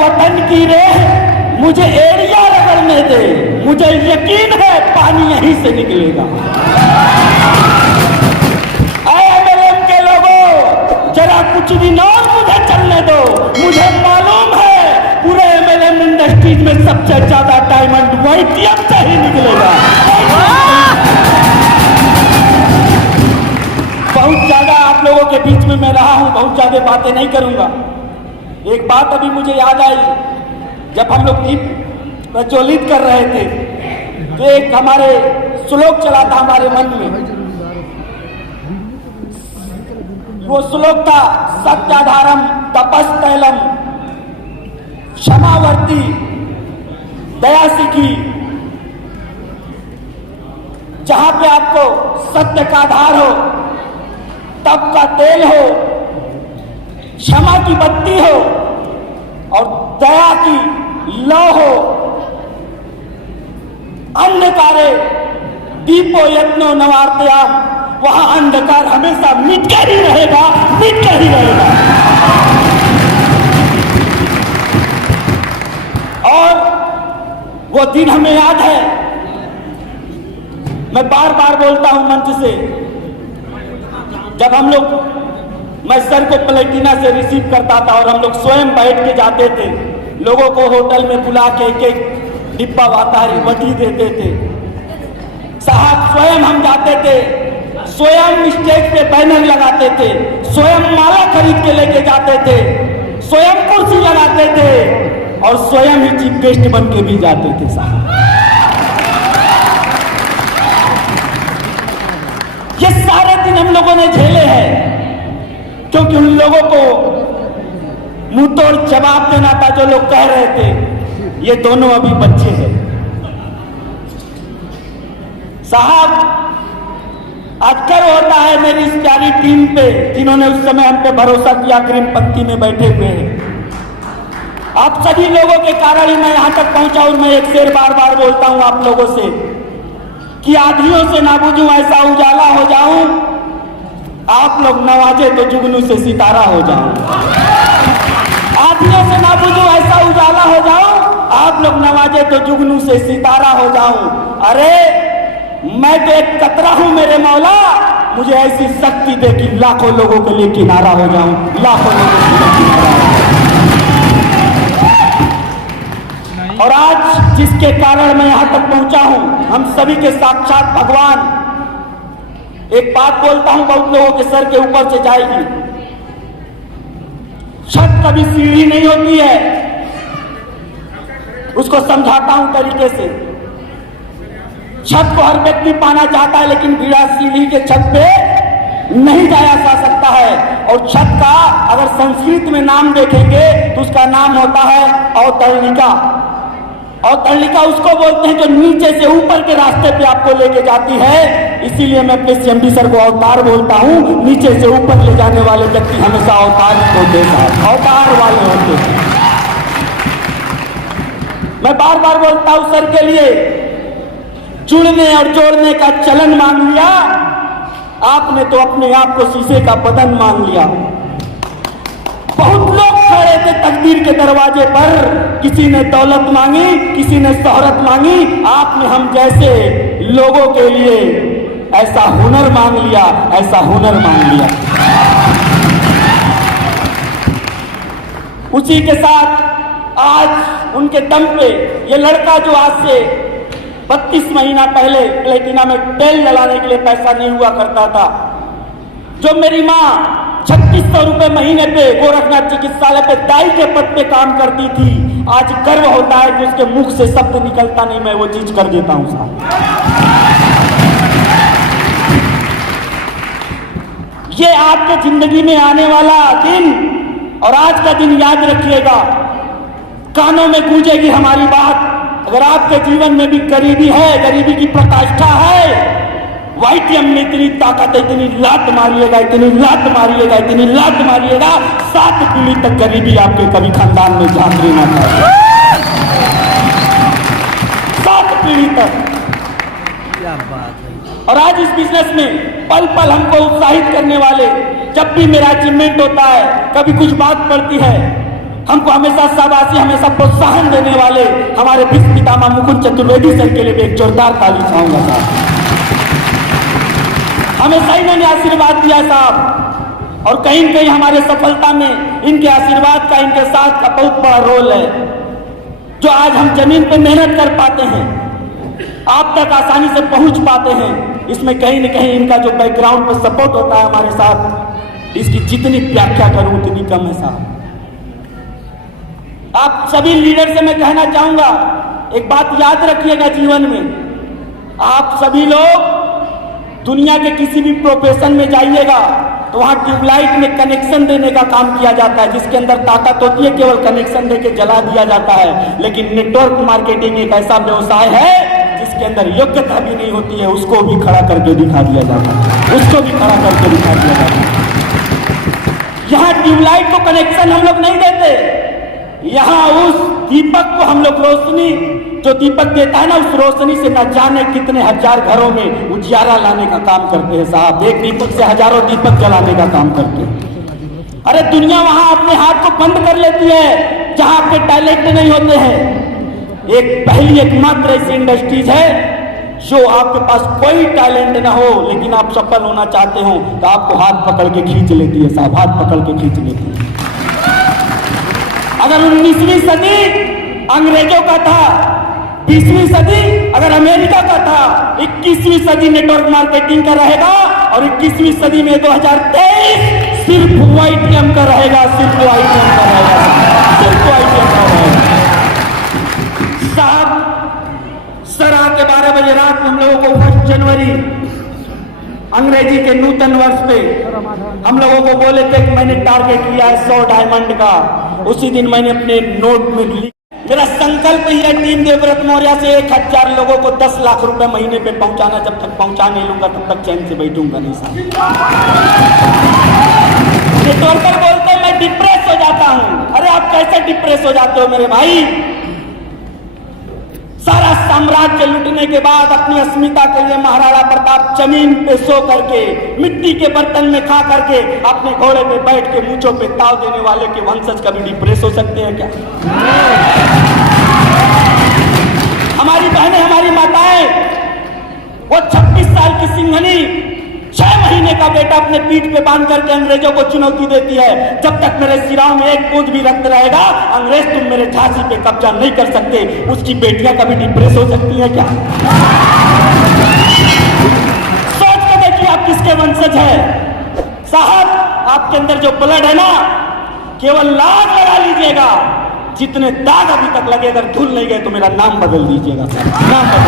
वतन की रेह मुझे एरिया रगड़ने दे, मुझे यकीन है पानी यहीं से निकलेगा। एमएलएम के लोगों, जरा कुछ दिन और मुझे चलने दो। मुझे मालूम है पूरे एमएलएम इंडस्ट्रीज में सबसे ज्यादा डायमंड वाईटीएम से ही निकलेगा। बहुत ज्यादा आप लोगों के बीच में मैं रहा हूं, बहुत ज्यादा बातें नहीं करूंगा। एक बात अभी मुझे याद आई, जब हम लोग दीप प्रज्वलित कर रहे थे तो एक हमारे श्लोक चला था हमारे मन में। वो श्लोक था सत्याधारम तपस्तैलम क्षमावर्ती दया सीखी। जहां पे आपको सत्य का आधार हो, तप का तेल हो, क्षमा की बत्ती हो और दया की लौ हो, अंधकारे दीपो यत्नो नवार्त्याम, वहां अंधकार हमेशा मिटकर ही रहेगा, मिटकर ही रहेगा। और वो दिन हमें याद है, मैं बार बार बोलता हूं मंच से, जब हम लोग, मैं सर को प्लेटिना से रिसीव करता था और हम लोग स्वयं बैठ के जाते थे, लोगों को होटल में बुला के एक एक डिब्बा वातारी वटी देते थे। साहब स्वयं हम जाते थे, स्वयं स्टेज पे बैनर लगाते थे, स्वयं माला खरीद के लेके जाते थे, स्वयं कुर्सी लगाते थे और स्वयं ही चीफ गेस्ट बन के भी जाते थे। साहब ये सारे दिन हम लोगों ने झेले हैं, क्योंकि उन लोगों को मुंह तोड़ जवाब देना था जो लोग कह रहे थे ये दोनों अभी बच्चे हैं। साहब आज गर्व होता है मेरी इस प्यारी टीम पे, जिन्होंने उस समय हम पे भरोसा किया, अग्रिम पंक्ति में बैठे हुए हैं। आप सभी लोगों के कारण ही मैं यहां तक पहुंचा और मैं एक शेर बार बार बोलता हूं आप लोगों से कि आधियों से ना बुझूं ऐसा उजाला हो जाऊं, आप लोग नवाजे तो जुगनू से सितारा हो जाऊं। आधियों से ना बुझूं ऐसा उजाला हो जाऊं, आप लोग नवाजे तो जुगनू से सितारा हो जाऊं। अरे मैं तो एक कतरा हूं मेरे मौला, मुझे ऐसी शक्ति दे कि लाखों लोगों के लिए किनारा हो जाऊं, लाखों लोगों के लिए किनारा हो जाऊं। और आज जिसके कारण मैं यहां तक पहुंचा हूं, हम सभी के साक्षात भगवान। एक बात बोलता हूं, बहुत लोगों के सर के ऊपर से जाएगी, छत कभी सीढ़ी नहीं होती है, उसको समझाता हूं तरीके से। छत को हर व्यक्ति पाना चाहता है, लेकिन बिना सीढ़ी के छत पे नहीं जाया जा सकता है। और छत का अगर संस्कृत में नाम देखेंगे तो उसका नाम होता है अवतरणिका। अवतरणिका उसको बोलते हैं जो नीचे से ऊपर के रास्ते पे आपको लेके जाती है। इसीलिए मैं अपने सीएमडी सर को अवतार बोलता हूं, नीचे से ऊपर ले जाने वाले व्यक्ति हमेशा अवतार होते हैं, अवतार वाले होते हैं। मैं बार बार बोलता हूं सर के लिए, जुड़ने और जोड़ने का चलन मान लिया आपने, तो अपने आप को शीशे का बदन मान लिया। बहुत लोग खड़े थे तकदीर के दरवाजे पर, किसी ने दौलत मांगी, किसी ने शोहरत मांगी, आपने हम जैसे लोगों के लिए ऐसा हुनर मांग लिया, ऐसा हुनर मांग लिया। उसी के साथ आज उनके दम पे ये लड़का जो आज से 32 महीना पहले प्लेटिना में तेल डलाने के लिए पैसा नहीं हुआ करता था, जो मेरी माँ 3600 रुपए महीने पे गोरखनाथ चिकित्सालय पे दाई के पद पे काम करती थी, आज गर्व होता है कि उसके मुख से शब्द निकलता नहीं, मैं वो चीज कर देता हूं साहब। ये आपके जिंदगी में आने वाला दिन और आज का दिन याद रखिएगा, कानों में गूंजेगी हमारी बात। अगर आपके जीवन में भी गरीबी है, गरीबी की प्रकाष्ठा है, वाईटीएम में इतनी ताकत है, इतनी लात मारिएगा, इतनी लात मारिएगा, इतनी लात मारिएगा, 7 पीढ़ी तक गरीबी आपके कभी खानदान में झांकने ना पाए। 7 पीढ़ी तक। क्या बात है। और आज इस बिजनेस में पल पल हमको उत्साहित करने वाले, जब भी मेरा अचीवमेंट होता है, कभी कुछ बात पड़ती है, हमको हमेशा शाबाशी, हमेशा प्रोत्साहन देने वाले हमारे भीष्म पितामह मुकुंद चतुर्वेदी सर के लिए भी एक जोरदार ताली चाहूंगा साहब। हमेशा इन्होंने आशीर्वाद दिया साहब, और कहीं न कहीं हमारे सफलता में इनके आशीर्वाद का, इनके साथ का बहुत बड़ा रोल है। जो आज हम जमीन पे मेहनत कर पाते हैं, आप तक आसानी से पहुंच पाते हैं, इसमें कहीं न कहीं इनका जो बैकग्राउंड पर सपोर्ट होता है हमारे साथ, इसकी जितनी व्याख्या करूं उतनी कम है साहब। आप सभी लीडर से मैं कहना चाहूंगा, एक बात याद रखिएगा जीवन में, आप सभी लोग दुनिया के किसी भी प्रोफेशन में जाइएगा तो वहां ट्यूबलाइट में कनेक्शन देने का काम किया जाता है, जिसके अंदर ताकत होती है केवल कनेक्शन देके जला दिया जाता है। लेकिन नेटवर्क मार्केटिंग एक ऐसा व्यवसाय है जिसके अंदर योग्यता भी नहीं होती है, उसको भी खड़ा करके दिखा दिया जाता है, उसको भी खड़ा करके दिखा दिया जाता है। यहाँ ट्यूबलाइट को कनेक्शन हम लोग नहीं देते, यहाँ उस दीपक को हम लोग रोशनी जो दीपक देता है ना, उस रोशनी से न जाने कितने हजार घरों में उजियारा लाने का काम करते हैं साहब। एक दीपक से हजारों दीपक जलाने का काम करते हैं। अरे दुनिया वहां अपने हाथ को बंद कर लेती है जहां आपके टैलेंट नहीं होते हैं। एक पहली एकमात्र ऐसी इंडस्ट्रीज है जो आपके पास कोई टैलेंट ना हो लेकिन आप सफल होना चाहते हो तो आपको हाथ पकड़ के खींच लेती है साहब, हाथ पकड़ के खींच लेती है। अगर 19वीं सदी अंग्रेजों का था, 20वीं सदी अगर अमेरिका का था, 21वीं सदी नेटवर्क मार्केटिंग का रहेगा, और 21वीं सदी में 2023 सिर्फ YTM का रहेगा, सिर्फ YTM का रहेगा, सिर्फ YTM का रहेगा साहब। सरा के 12 बजे रात हम लोगों को 1 जनवरी अंग्रेजी के नूतन वर्ष पे हम लोगों को बोले थे कि मैंने टारगेट किया है 100 डायमंड का। उसी दिन मैंने अपने नोट में लिखा, मेरा संकल्प ही है टीम देवव्रत मौर्य से 1000 लोगों को 10 लाख रुपए महीने पे पहुंचाना। जब तक पहुंचा नहीं लूंगा तब तक चैन से बैठूंगा नहीं साहब। नेटवर्कर बोलते हैं मैं डिप्रेस हो जाता हूं। अरे आप कैसे डिप्रेस हो जाते हो मेरे भाई? सारा साम्राज्य लूटने के बाद अपनी अस्मिता के लिए महाराणा प्रताप जमीन पे सो करके, मिट्टी के बर्तन में खा करके, अपने घोड़े पे बैठ के मूंछों पे ताव देने वाले के वंशज कभी डिप्रेस हो सकते हैं क्या? हमारी बहनें, हमारी माताएं, वो 26 साल की सिंघनी 6 महीने का बेटा अपने पीठ पे बांध करके अंग्रेजों को चुनौती देती है, जब तक मेरे सिराओं में एक बूंद भी रक्त रहेगा अंग्रेज तुम मेरे झांसी पे कब्जा नहीं कर सकते। उसकी बेटियां कभी डिप्रेस हो सकती हैं क्या? सोच के देखिए आप किसके वंशज है साहब। आपके अंदर जो ब्लड है ना, केवल लाज लगा लीजिएगा, जितने दाग अभी तक लगे अगर धुल नहीं गए तो मेरा नाम बदल दीजिएगा साहब, नाम बदल।